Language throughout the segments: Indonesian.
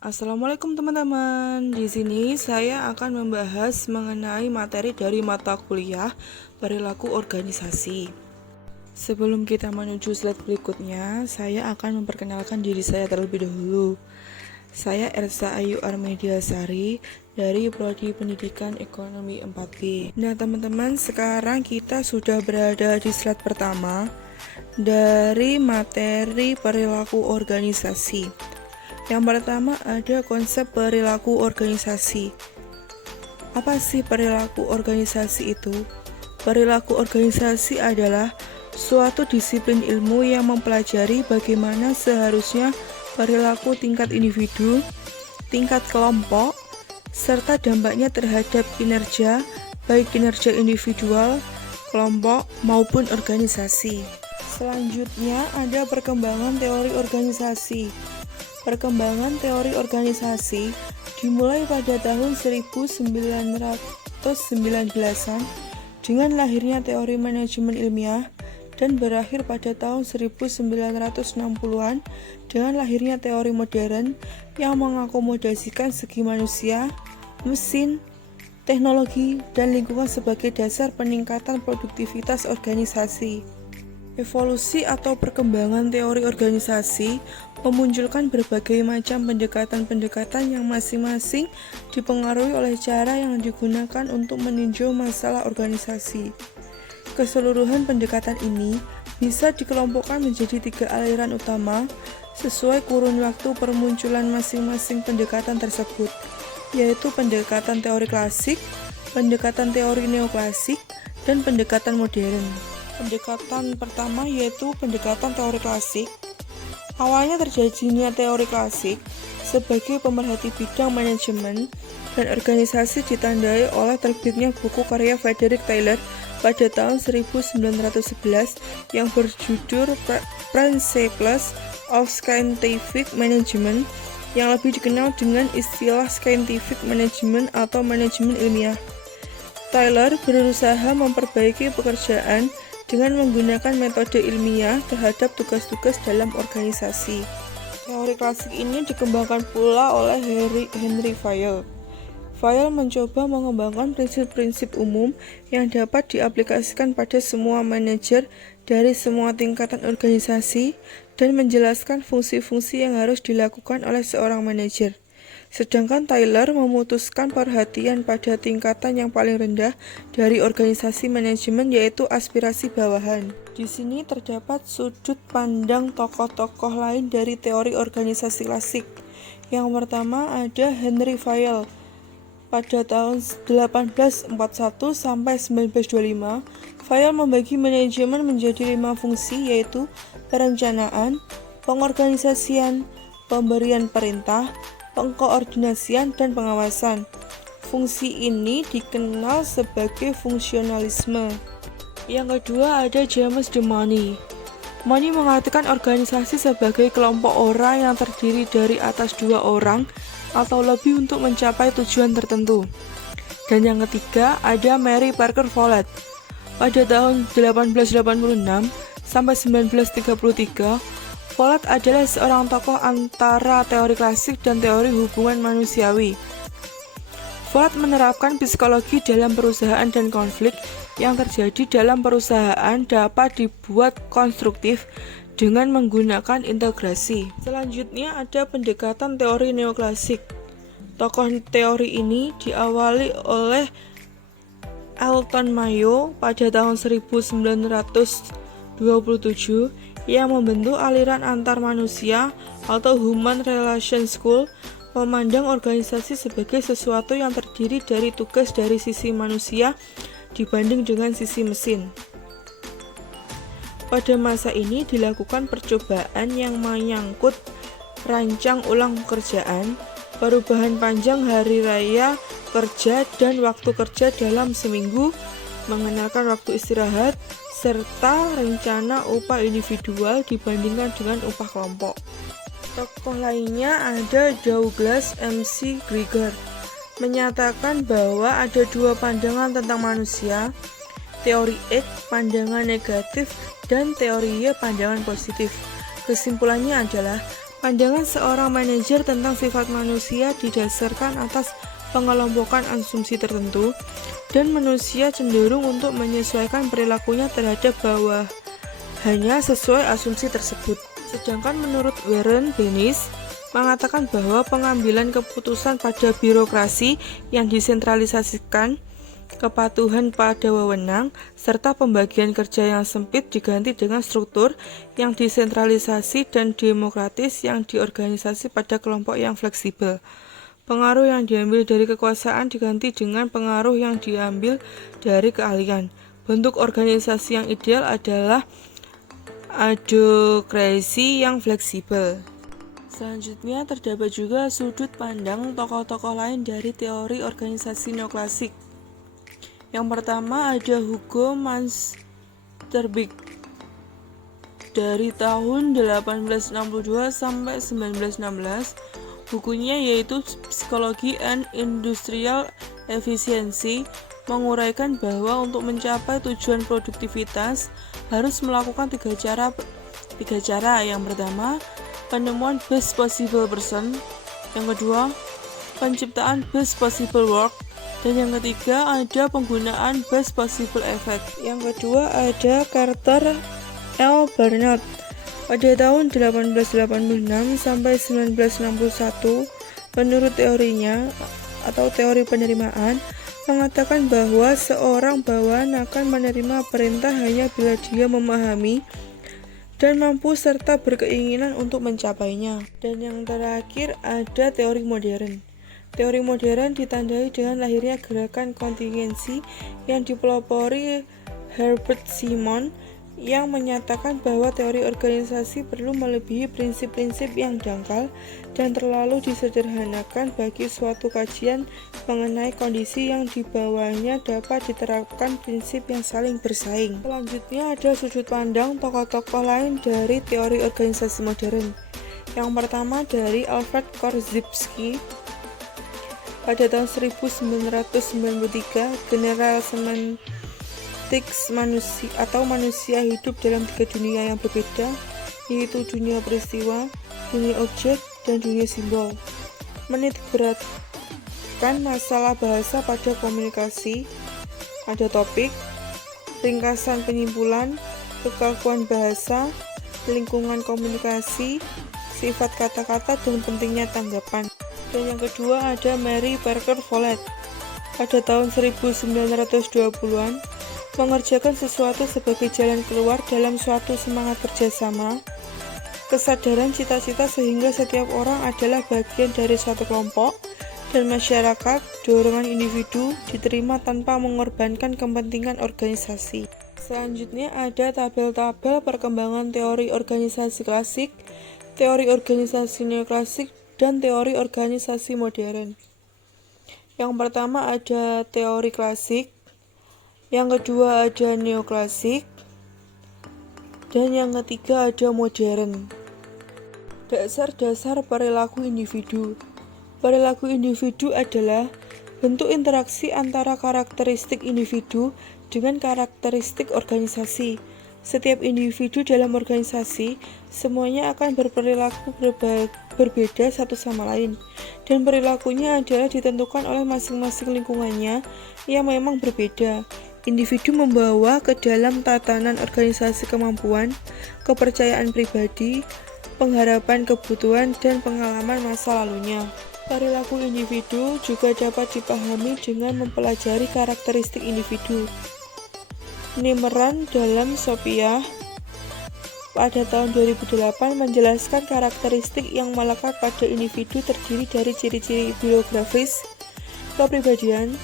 Assalamualaikum teman-teman. Di sini saya akan membahas mengenai materi dari mata kuliah perilaku organisasi. Sebelum kita menuju slide berikutnya, saya akan memperkenalkan diri saya terlebih dahulu. Saya Ersa Ayu Armediasari dari Prodi Pendidikan Ekonomi 4B. Nah teman-teman, sekarang kita sudah berada di slide pertama dari materi perilaku organisasi. Yang pertama ada konsep perilaku organisasi. Apa sih perilaku organisasi itu? Perilaku organisasi adalah suatu disiplin ilmu yang mempelajari bagaimana seharusnya perilaku tingkat individu, tingkat kelompok, serta dampaknya terhadap kinerja, baik kinerja individual, kelompok, maupun organisasi. Selanjutnya ada perkembangan teori organisasi. Perkembangan teori organisasi dimulai pada tahun 1919-an dengan lahirnya teori manajemen ilmiah dan berakhir pada tahun 1960-an dengan lahirnya teori modern yang mengakomodasikan segi manusia, mesin, teknologi, dan lingkungan sebagai dasar peningkatan produktivitas organisasi. Evolusi atau perkembangan teori organisasi memunculkan berbagai macam pendekatan-pendekatan yang masing-masing dipengaruhi oleh cara yang digunakan untuk meninjau masalah organisasi. Keseluruhan pendekatan ini bisa dikelompokkan menjadi 3 aliran utama sesuai kurun waktu permunculan masing-masing pendekatan tersebut, yaitu pendekatan teori klasik, pendekatan teori neoklasik, dan pendekatan modern. Pendekatan pertama yaitu pendekatan teori klasik. Awalnya terjadinya teori klasik sebagai pemerhati bidang manajemen dan organisasi ditandai oleh terbitnya buku karya Frederick Taylor pada tahun 1911 yang berjudul Principles of Scientific Management, yang lebih dikenal dengan istilah Scientific Management atau manajemen ilmiah. Taylor berusaha memperbaiki pekerjaan dengan menggunakan metode ilmiah terhadap tugas-tugas dalam organisasi. Teori klasik ini dikembangkan pula oleh Henry Fayol. Fayol mencoba mengembangkan prinsip-prinsip umum yang dapat diaplikasikan pada semua manajer dari semua tingkatan organisasi dan menjelaskan fungsi-fungsi yang harus dilakukan oleh seorang manajer. Sedangkan Taylor memutuskan perhatian pada tingkatan yang paling rendah dari organisasi manajemen, yaitu aspirasi bawahan. Di sini terdapat sudut pandang tokoh-tokoh lain dari teori organisasi klasik. Yang pertama ada Henry Fayol. Pada tahun 1841 sampai 1925, Fayol membagi manajemen menjadi 5 fungsi, yaitu perencanaan, pengorganisasian, pemberian perintah, pengkoordinasian, dan pengawasan. Fungsi ini dikenal sebagai fungsionalisme. Yang kedua ada James de Money. Money mengartikan organisasi sebagai kelompok orang yang terdiri dari atas 2 orang atau lebih untuk mencapai tujuan tertentu. Dan yang ketiga ada Mary Parker Follett. Pada tahun 1886 sampai 1933, Follett adalah seorang tokoh antara teori klasik dan teori hubungan manusiawi. Follett menerapkan psikologi dalam perusahaan dan konflik yang terjadi dalam perusahaan dapat dibuat konstruktif dengan menggunakan integrasi. Selanjutnya ada pendekatan teori neoklasik. Tokoh teori ini diawali oleh Elton Mayo pada tahun 1927 yang membentuk aliran antar manusia atau Human Relations School, memandang organisasi sebagai sesuatu yang terdiri dari tugas dari sisi manusia dibanding dengan sisi mesin. Pada masa ini dilakukan percobaan yang menyangkut rancang ulang pekerjaan, perubahan panjang hari raya kerja dan waktu kerja dalam seminggu, mengenalkan waktu istirahat, serta rencana upah individual dibandingkan dengan upah kelompok. Tokoh lainnya ada Douglas McGregor, menyatakan bahwa ada 2 pandangan tentang manusia, teori X pandangan negatif dan teori Y pandangan positif. Kesimpulannya adalah Pandangan seorang manajer tentang sifat manusia didasarkan atas pengelompokan asumsi tertentu, dan manusia cenderung untuk menyesuaikan perilakunya terhadap bawahannya sesuai asumsi tersebut. Sedangkan menurut Warren Bennis mengatakan bahwa pengambilan keputusan pada birokrasi yang desentralisasikan, kepatuhan pada wewenang, serta pembagian kerja yang sempit diganti dengan struktur yang desentralisasi dan demokratis yang diorganisasi pada kelompok yang fleksibel. Pengaruh yang diambil dari kekuasaan diganti dengan pengaruh yang diambil dari keahlian. Bentuk organisasi yang ideal adalah adhokrasi yang fleksibel. Selanjutnya terdapat juga sudut pandang tokoh-tokoh lain dari teori organisasi neoklasik. Yang pertama ada Hugo Mansterbeck dari tahun 1862 sampai 1916. Bukunya yaitu Psikologi and Industrial Efficiency menguraikan bahwa untuk mencapai tujuan produktivitas harus melakukan tiga cara. Yang pertama, penemuan best possible person. Yang kedua, penciptaan best possible work. Dan yang ketiga ada penggunaan best possible effect. Yang kedua ada Carter L. Barnard pada tahun 1886 sampai 1961. Menurut teorinya atau teori penerimaan mengatakan bahwa seorang bawahan akan menerima perintah hanya bila dia memahami dan mampu serta berkeinginan untuk mencapainya. Dan yang terakhir ada teori modern. Teori modern ditandai dengan lahirnya gerakan kontingensi yang dipelopori Herbert Simon yang menyatakan bahwa teori organisasi perlu melebihi prinsip-prinsip yang dangkal dan terlalu disederhanakan bagi suatu kajian mengenai kondisi yang di bawahnya dapat diterapkan prinsip yang saling bersaing. Selanjutnya ada sudut pandang tokoh-tokoh lain dari teori organisasi modern. Yang pertama dari Alfred Korzybski pada tahun 1993, general semantik manusia hidup dalam tiga dunia yang berbeda, yaitu dunia peristiwa, dunia objek, dan dunia simbol. Menitikberatkan masalah bahasa pada komunikasi. Ada topik, ringkasan penyimpulan, kekakuan bahasa, lingkungan komunikasi, sifat kata-kata, dan pentingnya tanggapan. Dan yang kedua ada Mary Parker Follett pada tahun 1920-an mengerjakan sesuatu sebagai jalan keluar dalam suatu semangat kerjasama, kesadaran cita-cita sehingga setiap orang adalah bagian dari suatu kelompok dan masyarakat, dorongan individu diterima tanpa mengorbankan kepentingan organisasi. Selanjutnya ada tabel-tabel perkembangan teori organisasi klasik, teori organisasi neoklasik, dan teori organisasi modern. Yang pertama ada teori klasik, yang kedua ada neoklasik, dan yang ketiga ada modern. Dasar-dasar perilaku individu. Perilaku individu adalah bentuk interaksi antara karakteristik individu dengan karakteristik organisasi. Setiap individu dalam organisasi semuanya akan berperilaku berbeda satu sama lain, dan perilakunya adalah ditentukan oleh masing-masing lingkungannya yang memang berbeda. Individu membawa ke dalam tatanan organisasi kemampuan, kepercayaan pribadi, pengharapan, kebutuhan, dan pengalaman masa lalunya. Perilaku individu juga dapat dipahami dengan mempelajari karakteristik individu. Nimeran dalam Sophia pada tahun 2008 menjelaskan karakteristik yang melekat pada individu terdiri dari ciri-ciri biografis, kepribadian,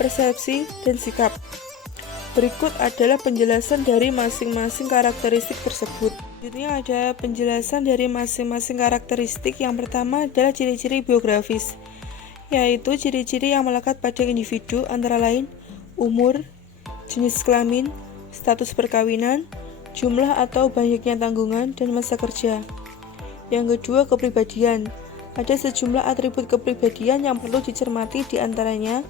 persepsi, dan sikap. Berikut adalah penjelasan dari masing-masing karakteristik tersebut. Selanjutnya ada penjelasan dari masing-masing karakteristik. Yang pertama adalah ciri-ciri biografis, yaitu ciri-ciri yang melekat pada individu antara lain umur, jenis kelamin, status perkawinan, jumlah atau banyaknya tanggungan, dan masa kerja. Yang kedua, kepribadian. Ada sejumlah atribut kepribadian yang perlu dicermati, di antaranya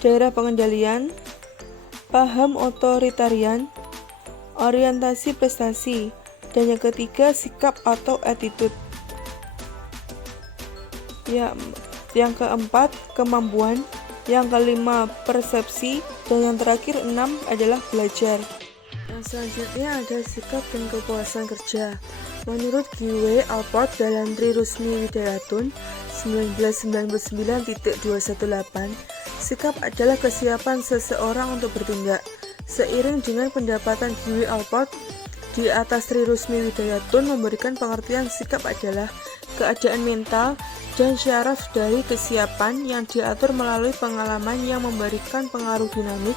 daerah pengendalian, paham otoritarian, orientasi prestasi, dan yang ketiga, sikap atau attitude. Ya, yang keempat, kemampuan. Yang kelima, persepsi. Dan yang terakhir, 6 adalah belajar. Yang selanjutnya ada sikap dan kepuasan kerja. Menurut G.W. Alport dalam Tri Rusmi Widayatun 1999.218, sikap adalah kesiapan seseorang untuk bertindak. Seiring dengan pendapatan G.W. Alport di atas Tri Rusmi Widayatun memberikan pengertian sikap adalah keadaan mental dan syaraf dari kesiapan yang diatur melalui pengalaman yang memberikan pengaruh dinamik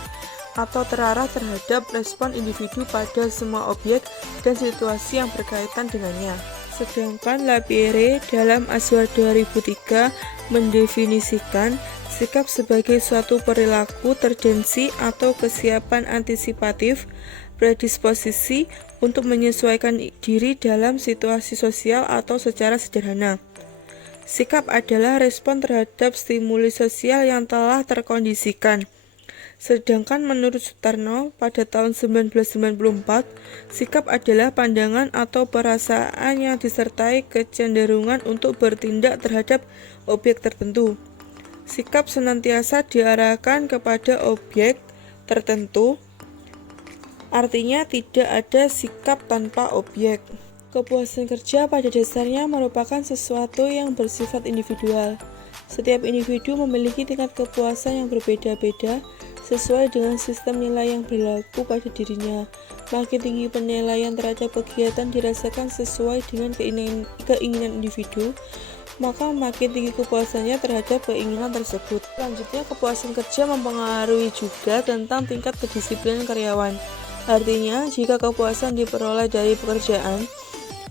atau terarah terhadap respon individu pada semua objek dan situasi yang berkaitan dengannya. Sedangkan Lapierre dalam Azwar 2003 mendefinisikan sikap sebagai suatu perilaku terdensi atau kesiapan antisipatif, predisposisi untuk menyesuaikan diri dalam situasi sosial atau secara sederhana. Sikap adalah respon terhadap stimuli sosial yang telah terkondisikan. Sedangkan menurut Sutarno pada tahun 1994, sikap adalah pandangan atau perasaan yang disertai kecenderungan untuk bertindak terhadap objek tertentu. Sikap senantiasa diarahkan kepada objek tertentu, artinya tidak ada sikap tanpa objek. Kepuasan kerja pada dasarnya merupakan sesuatu yang bersifat individual. Setiap individu memiliki tingkat kepuasan yang berbeda-beda sesuai dengan sistem nilai yang berlaku pada dirinya. Makin tinggi penilaian terhadap kegiatan dirasakan sesuai dengan keinginan individu, maka makin tinggi kepuasannya terhadap keinginan tersebut. Selanjutnya, kepuasan kerja mempengaruhi juga tentang tingkat kedisiplinan karyawan. Artinya, jika kepuasan diperoleh dari pekerjaan,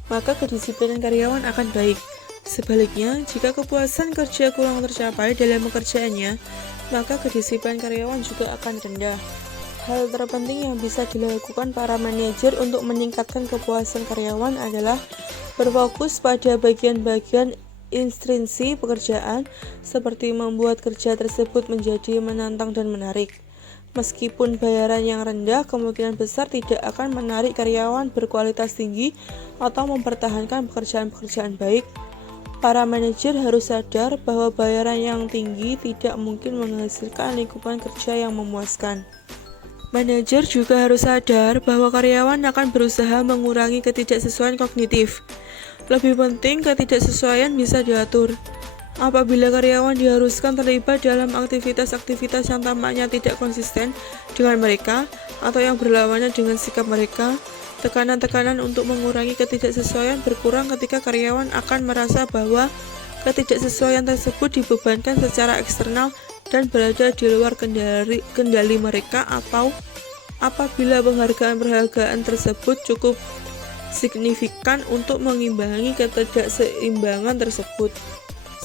maka kedisiplinan karyawan akan baik. Sebaliknya, jika kepuasan kerja kurang tercapai dalam pekerjaannya, maka kedisiplinan karyawan juga akan rendah. Hal terpenting yang bisa dilakukan para manajer untuk meningkatkan kepuasan karyawan adalah berfokus pada bagian-bagian intrinsik pekerjaan, seperti membuat kerja tersebut menjadi menantang dan menarik. Meskipun bayaran yang rendah kemungkinan besar tidak akan menarik karyawan berkualitas tinggi atau mempertahankan pekerjaan-pekerjaan baik, para manajer harus sadar bahwa bayaran yang tinggi tidak mungkin menghasilkan lingkungan kerja yang memuaskan. Manajer juga harus sadar bahwa karyawan akan berusaha mengurangi ketidaksesuaian kognitif. Lebih penting, ketidaksesuaian bisa diatur. Apabila karyawan diharuskan terlibat dalam aktivitas-aktivitas yang tampaknya tidak konsisten dengan mereka atau yang berlawanan dengan sikap mereka, tekanan-tekanan untuk mengurangi ketidaksesuaian berkurang ketika karyawan akan merasa bahwa ketidaksesuaian tersebut dibebankan secara eksternal dan berada di luar kendali mereka, atau apabila penghargaan tersebut cukup signifikan untuk mengimbangi ketidakseimbangan tersebut.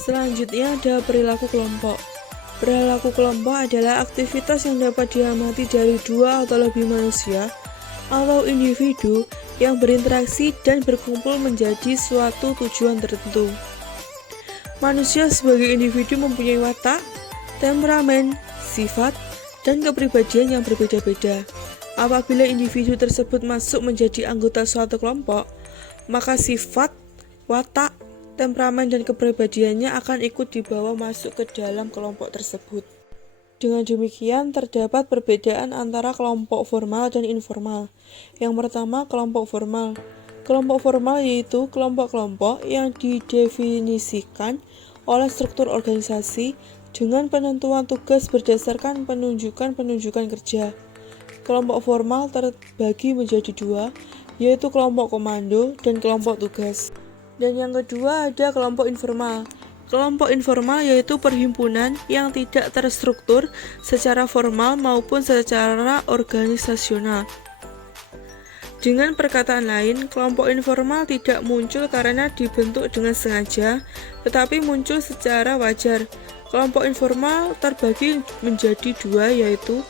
Selanjutnya ada perilaku kelompok. Perilaku kelompok adalah aktivitas yang dapat diamati dari dua atau lebih manusia atau individu yang berinteraksi dan berkumpul menjadi suatu tujuan tertentu. Manusia sebagai individu mempunyai watak, temperamen, sifat, dan kepribadian yang berbeda-beda. Apabila individu tersebut masuk menjadi anggota suatu kelompok, maka sifat, watak, temperamen, dan kepribadiannya akan ikut dibawa masuk ke dalam kelompok tersebut. Dengan demikian, terdapat perbedaan antara kelompok formal dan informal. Yang pertama, kelompok formal. Kelompok formal yaitu kelompok-kelompok yang didefinisikan oleh struktur organisasi dengan penentuan tugas berdasarkan penunjukan-penunjukan kerja. Kelompok formal terbagi menjadi dua, yaitu kelompok komando dan kelompok tugas. Dan yang kedua ada kelompok informal. Kelompok informal yaitu perhimpunan yang tidak terstruktur secara formal maupun secara organisasional. Dengan perkataan lain, kelompok informal tidak muncul karena dibentuk dengan sengaja, tetapi muncul secara wajar. Kelompok informal terbagi menjadi dua, yaitu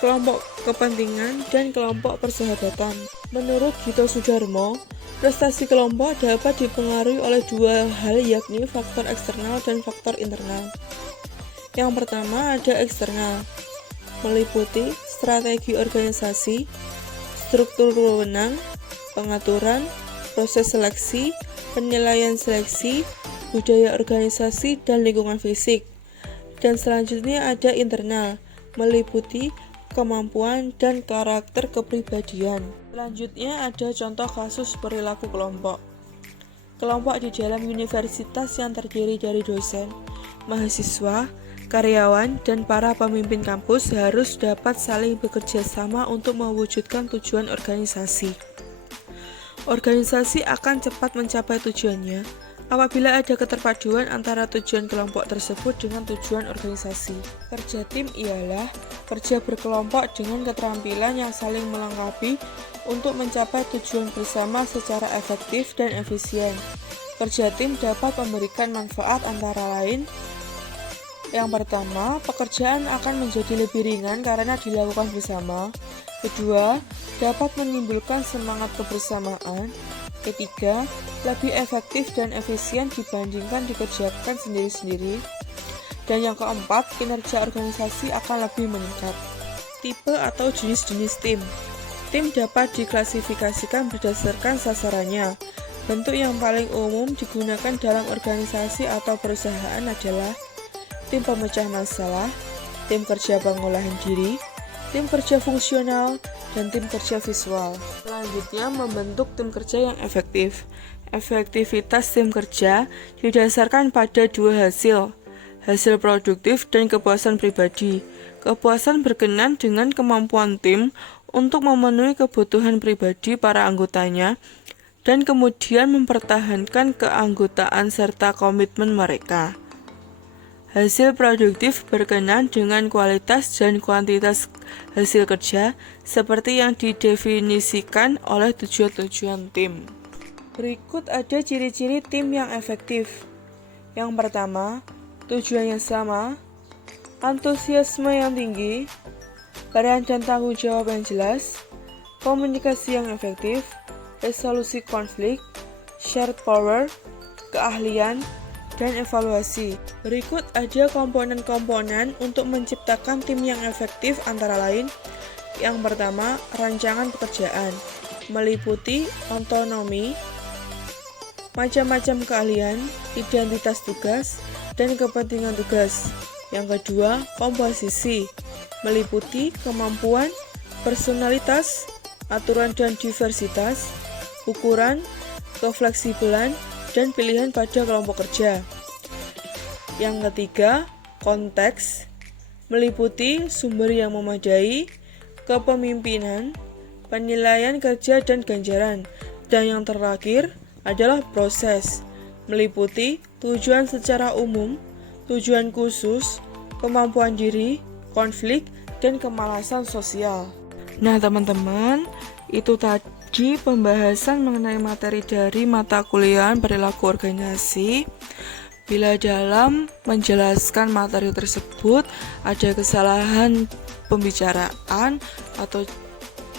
kelompok kepentingan dan kelompok persahabatan. Menurut Gito Soedarmo, prestasi kelompok dapat dipengaruhi oleh dua hal, yakni faktor eksternal dan faktor internal. Yang pertama ada eksternal, meliputi strategi organisasi, struktur wewenang, pengaturan, proses seleksi, penilaian seleksi, budaya organisasi, dan lingkungan fisik. Dan selanjutnya ada internal, meliputi kemampuan dan karakter kepribadian. Selanjutnya ada contoh kasus perilaku kelompok. Kelompok di dalam universitas yang terdiri dari dosen, mahasiswa, karyawan, dan para pemimpin kampus harus dapat saling bekerja sama untuk mewujudkan tujuan organisasi. Organisasi akan cepat mencapai tujuannya apabila ada keterpaduan antara tujuan kelompok tersebut dengan tujuan organisasi. Kerja tim ialah kerja berkelompok dengan keterampilan yang saling melengkapi untuk mencapai tujuan bersama secara efektif dan efisien. Kerja tim dapat memberikan manfaat antara lain. Yang pertama, pekerjaan akan menjadi lebih ringan karena dilakukan bersama. Kedua, dapat menimbulkan semangat kebersamaan. Ketiga, lebih efektif dan efisien dibandingkan dikerjakan sendiri-sendiri. Dan yang keempat, kinerja organisasi akan lebih meningkat. Tipe atau jenis-jenis tim. Tim dapat diklasifikasikan berdasarkan sasarannya. Bentuk yang paling umum digunakan dalam organisasi atau perusahaan adalah tim pemecah masalah, tim kerja pengolahan diri, tim kerja fungsional, dan tim kerja visual. Selanjutnya, membentuk tim kerja yang efektif. Efektivitas tim kerja didasarkan pada dua hasil produktif dan kepuasan pribadi. Kepuasan berkenan dengan kemampuan tim untuk memenuhi kebutuhan pribadi para anggotanya, dan kemudian mempertahankan keanggotaan serta komitmen mereka. Hasil produktif berkenan dengan kualitas dan kuantitas hasil kerja seperti yang didefinisikan oleh tujuan-tujuan tim. Berikut ada ciri-ciri tim yang efektif. Yang pertama, tujuan yang sama, antusiasme yang tinggi, peran dan tanggung jawab yang jelas, komunikasi yang efektif, resolusi konflik, shared power, keahlian, dan evaluasi. Berikut ada komponen-komponen untuk menciptakan tim yang efektif antara lain. Yang pertama, rancangan pekerjaan, meliputi otonomi, macam-macam keahlian, identitas tugas, dan kepentingan tugas. Yang kedua, komposisi, meliputi kemampuan, personalitas, aturan dan diversitas, ukuran, kefleksibelan, dan pilihan pada kelompok kerja. Yang ketiga, konteks, meliputi sumber yang memadai, kepemimpinan, penilaian kerja dan ganjaran. Dan yang terakhir adalah proses, meliputi tujuan secara umum, tujuan khusus, kemampuan diri, konflik, dan kemalasan sosial. Nah teman-teman, itu tadi pembahasan mengenai materi dari mata kuliah perilaku organisasi. Bila dalam menjelaskan materi tersebut ada kesalahan pembicaraan atau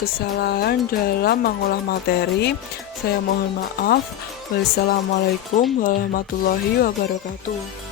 kesalahan dalam mengolah materi, saya mohon maaf. Wassalamualaikum warahmatullahi wabarakatuh.